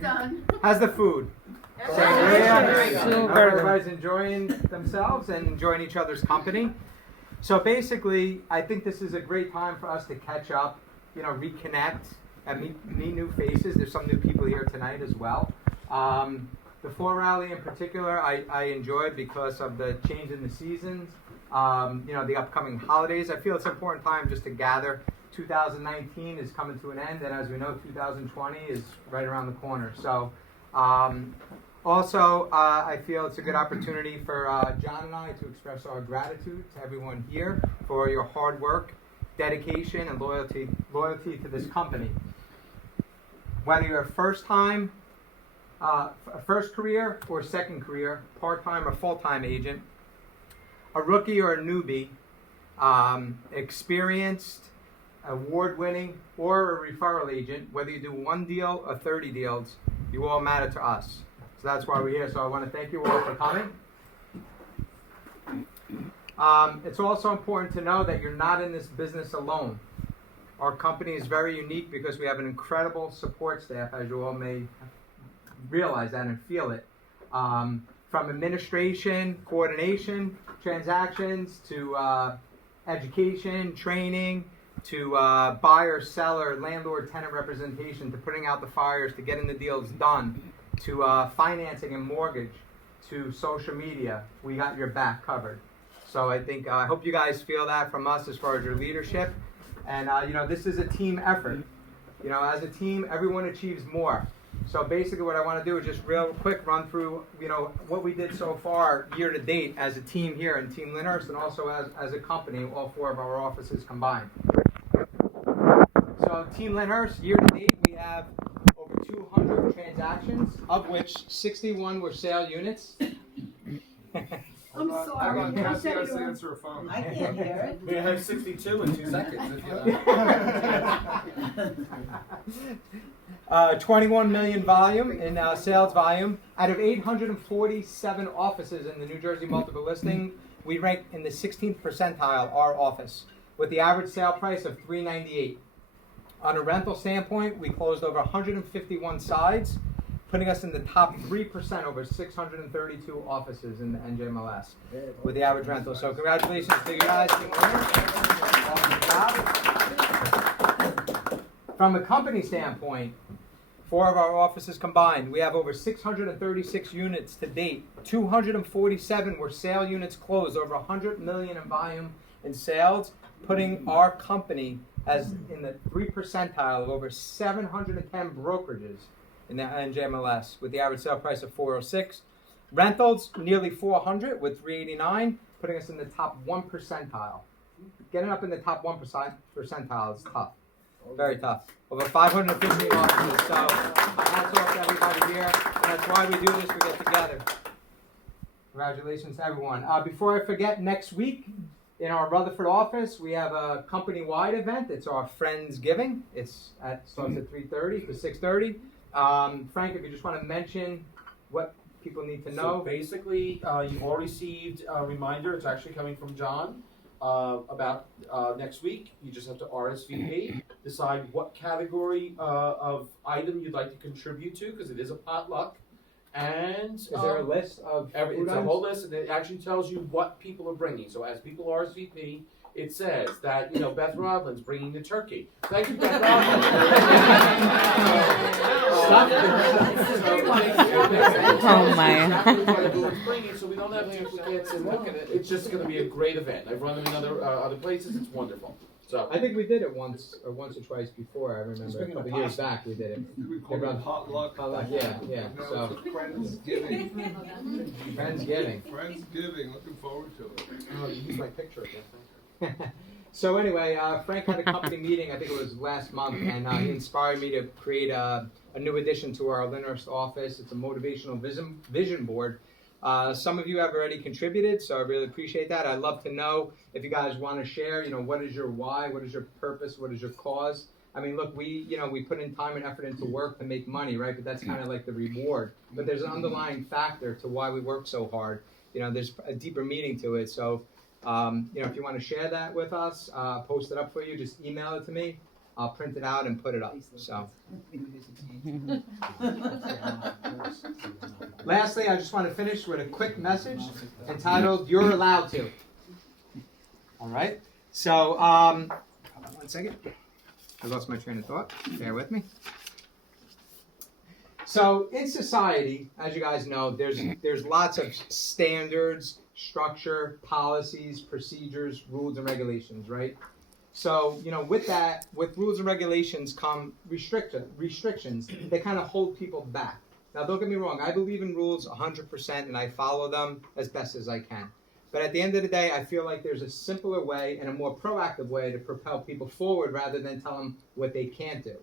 done. How's the food? Everybody's enjoying themselves and enjoying each other's company. So basically, I think this is a great time for us to catch up, reconnect, and meet new faces. There's some new people here tonight as well. The floor rally in particular, I enjoyed because of the change in the seasons, the upcoming holidays. I feel it's an important time just to gather. 2019 is coming to an end, and as we know, 2020 is right around the corner. So also, I feel it's a good opportunity for John and I to express our gratitude to everyone here for your hard work, dedication, and loyalty to this company. Whether you're a first career or second career, part-time or full-time agent, a rookie or a newbie, experienced, award-winning, or a referral agent, whether you do one deal or 30 deals, you all matter to us. So that's why we're here. So I want to thank you all for coming. It's also important to know that you're not in this business alone. Our company is very unique because we have an incredible support staff, as you all may realize that and feel it. From administration, coordination, transactions, to education, training, to buyer, seller, landlord, tenant representation, to putting out the fires, to getting the deals done, to financing and mortgage, to social media. We got your back covered. So I hope you guys feel that from us as far as your leadership. And this is a team effort. As a team, everyone achieves more. So basically what I want to do is just real quick run through, what we did so far year to date as a team here in Team Lyndhurst, and also as a company, all four of our offices combined. So Team Lyndhurst, year to date, we have over 200 transactions, of which 61 were sale units. I'm sorry. Can I answer a phone? I can't hear it. We have 62 in 2 seconds. If 21 million volume in sales volume. Out of 847 offices in the New Jersey multiple listing, we rank in the 16th percentile, our office, with the average sale price of $398. On a rental standpoint, we closed over 151 sides, putting us in the top 3% over 632 offices in the NJMLS with the average rental. So congratulations to you guys. From a company standpoint, 4 of our offices combined, we have over 636 units to date. 247 were sale units closed, over 100 million in volume in sales, putting our company as in the 3 percentile of over 710 brokerages in the NJMLS with the average sale price of $406. Rentals, nearly 400 with 389, putting us in the top 1 percentile. Getting up in the top 1 percentile is tough. Very tough. Over 550 offices. So my hats off to everybody here. And that's why we do this, we get together. Congratulations to everyone. Before I forget, next week in our Rutherford office, we have a company-wide event. It's our Friendsgiving. It starts at 3:30 to 6:30. Frank, if you just want to mention what people need to know. So basically, you've all received a reminder. It's actually coming from John about next week. You just have to RSVP, decide what category of item you'd like to contribute to, because it is a potluck. And is there a list of it's a whole list, and it actually tells you what people are bringing. So as people RSVP, it says that Beth Rodlin's bringing the turkey. Thank you, Beth Rodlin. Oh my! So we don't have duplicates, and it's just going to be a great event. I've run them in other places. It's wonderful. So I think we did it once or twice before. I remember a couple years back we did it. We call it potluck. Yeah. So Friendsgiving. Friendsgiving. Looking forward to it. Oh, you used my picture again. So anyway, Frank had a company meeting, I think it was last month, and he inspired me to create a new addition to our Lyndhurst office. It's a motivational vision board. Some of you have already contributed, so I really appreciate that. I'd love to know if you guys want to share, what is your why, what is your purpose, what is your cause? I mean, look, we put in time and effort into work to make money, right? But that's kind of like the reward. But there's an underlying factor to why we work so hard. There's a deeper meaning to it. So, if you want to share that with us, post it up for you, just email it to me. I'll print it out and put it up. So, lastly, I just want to finish with a quick message entitled "You're Allowed to." All right. So, hold on 1 second. I lost my train of thought. Bear with me. So, in society, as you guys know, there's lots of standards, structure, policies, procedures, rules, and regulations, right? So, with that, with rules and regulations come restrictions. They kind of hold people back. Now, don't get me wrong. I believe in rules 100%, and I follow them as best as I can. But at the end of the day, I feel like there's a simpler way and a more proactive way to propel people forward rather than tell them what they can't do.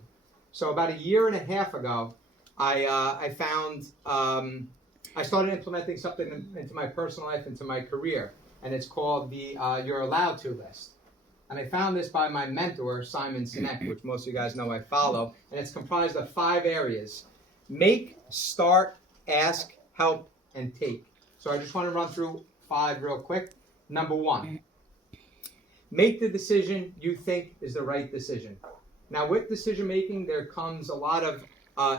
So about 1.5 years ago, I started implementing something into my personal life, into my career, and it's called the You're Allowed to list. And I found this by my mentor, Sinek, which most of you guys know I follow, and it's comprised of 5 areas: make, start, ask, help, and take. So I just want to run through 5 real quick. Number 1, make the decision you think is the right decision. Now, with decision making, there comes a lot of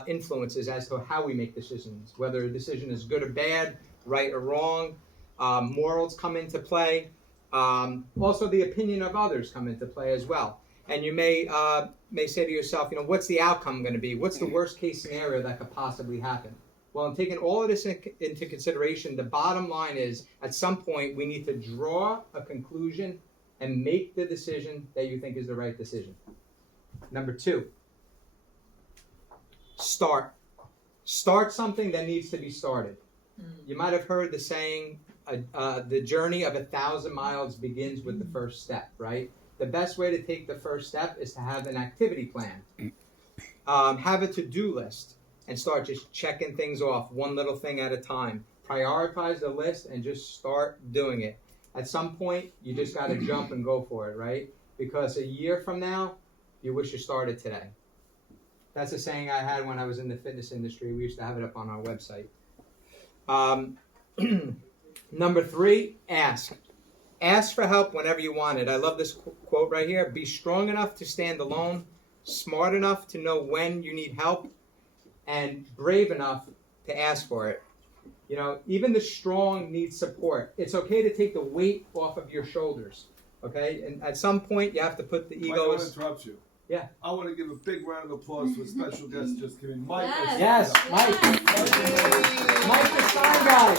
influences as to how we make decisions, whether a decision is good or bad, right or wrong. Morals come into play. Also, the opinion of others come into play as well. And you may say to yourself, what's the outcome going to be? What's the worst case scenario that could possibly happen? Well, in taking all of this into consideration, the bottom line is, at some point, we need to draw a conclusion and make the decision that you think is the right decision. Number 2, start. Start something that needs to be started. You might have heard the saying, the journey of 1,000 miles begins with the first step, right? The best way to take the first step is to have an activity plan. Have a to-do list and start just checking things off, one little thing at a time. Prioritize the list and just start doing it. At some point, you just got to jump and go for it, right? Because 1 year from now, you wish you started today. That's a saying I had when I was in the fitness industry. We used to have it up on our website. Number 3, ask. Ask for help whenever you want it. I love this quote right here. Be strong enough to stand alone, smart enough to know when you need help, and brave enough to ask for it. Even the strong need support. It's okay to take the weight off of your shoulders, okay? And at some point, you have to put the Mike, I want to egos... interrupt you. Yeah. I want to give a big round of applause for a special guest just came in. Mike. Yes, Mike. Mike the sign guy.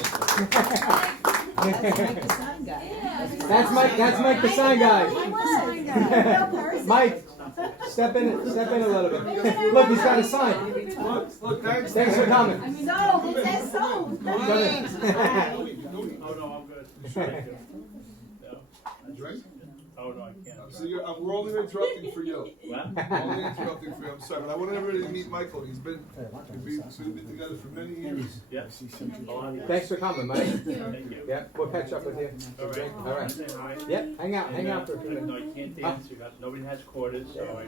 That's Mike the sign guy. Mike, step in a little bit. Look, he's got a sign. Look, thanks. Thanks for coming. So, it says so. Oh, no, I'm good. Drink? Oh, no, I can't. So we're only interrupting for you. What? We're only interrupting for you. I'm sorry, but I want everybody to meet Michael. We've been together for many years. Yeah. Thanks for coming, Mike. Thank you. Yep, we'll catch up with you. All right. All right. Say hi. Yep, hang out for a few No, minutes. you can't dance. Nobody has quarters, so I.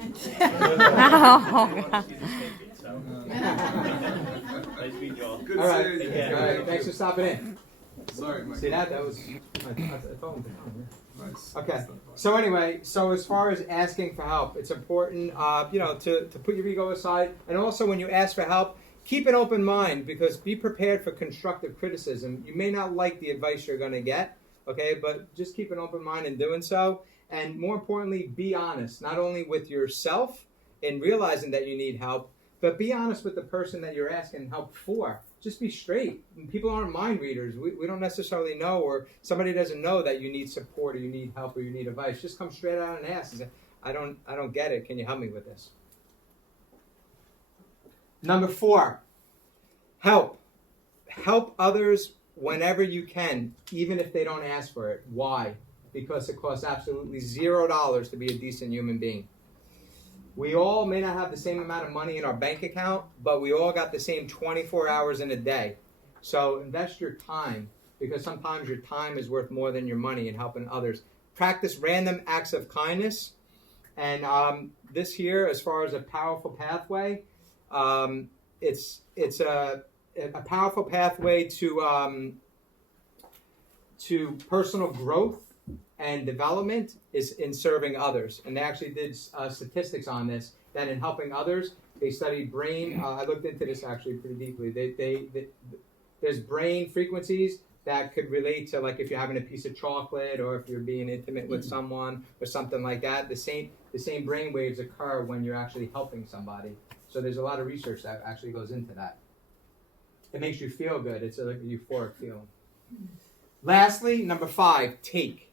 Nice meeting you all. Good All right. seeing you. Yeah. All right, thanks for stopping in. Sorry, Mike. See that? That was... I told him to come, yeah. Nice. Okay. So anyway, as far as asking for help, it's important, to put your ego aside. And also when you ask for help, keep an open mind, because be prepared for constructive criticism. You may not like the advice you're going to get, okay, but just keep an open mind in doing so. And more importantly, be honest, not only with yourself in realizing that you need help, but be honest with the person that you're asking help for. Just be straight. People aren't mind readers. We don't necessarily know, or somebody doesn't know that you need support or you need help or you need advice. Just come straight out and ask and say, I don't get it. Can you help me with this? Number 4, help. Help others whenever you can, even if they don't ask for it. Why? Because it costs absolutely $0 to be a decent human being. We all may not have the same amount of money in our bank account, but we all got the same 24 hours in a day. So invest your time, because sometimes your time is worth more than your money in helping others. Practice random acts of kindness. And this here, as far as a powerful pathway, it's a powerful pathway to personal growth and development is in serving others. And they actually did statistics on this, that in helping others, they studied brain. I looked into this actually pretty deeply. There's brain frequencies that could relate to, like, if you're having a piece of chocolate or if you're being intimate with someone or something like that. The same brain waves occur when you're actually helping somebody. So there's a lot of research that actually goes into that. It makes you feel good. It's like a euphoric feeling. Lastly, number 5, take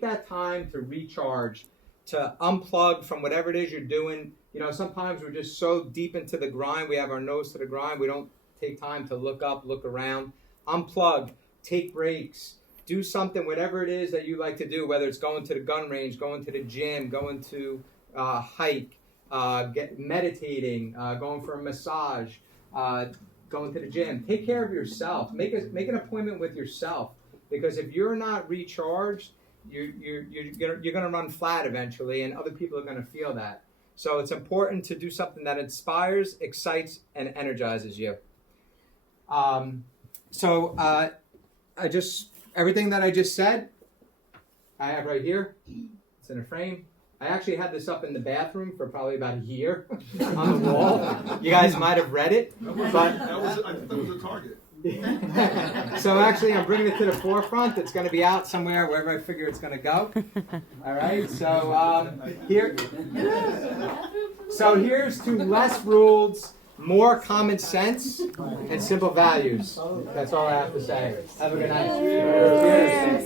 that time to recharge, to unplug from whatever it is you're doing. You know, sometimes we're just so deep into the grind, we have our nose to the grind, we don't take time to look up, look around. Unplug, take breaks, do something, whatever it is that you like to do, whether it's going to the gun range, going to the gym, going to hike, meditating, going for a massage, going to the gym. Take care of yourself. Make an appointment with yourself, because if you're not recharged, you're gonna run flat eventually, and other people are gonna feel that. So it's important to do something that inspires, excites, and energizes you. Everything that I just said, I have right here. It's in a frame. I actually had this up in the bathroom for probably about a year on the wall. You guys might have read it. I think that was a target. So actually, I'm bringing it to the forefront. It's going to be out somewhere, wherever I figure it's going to go. All right. So here's to less rules, more common sense, and simple values. That's all I have to say. Have a good night. Cheers.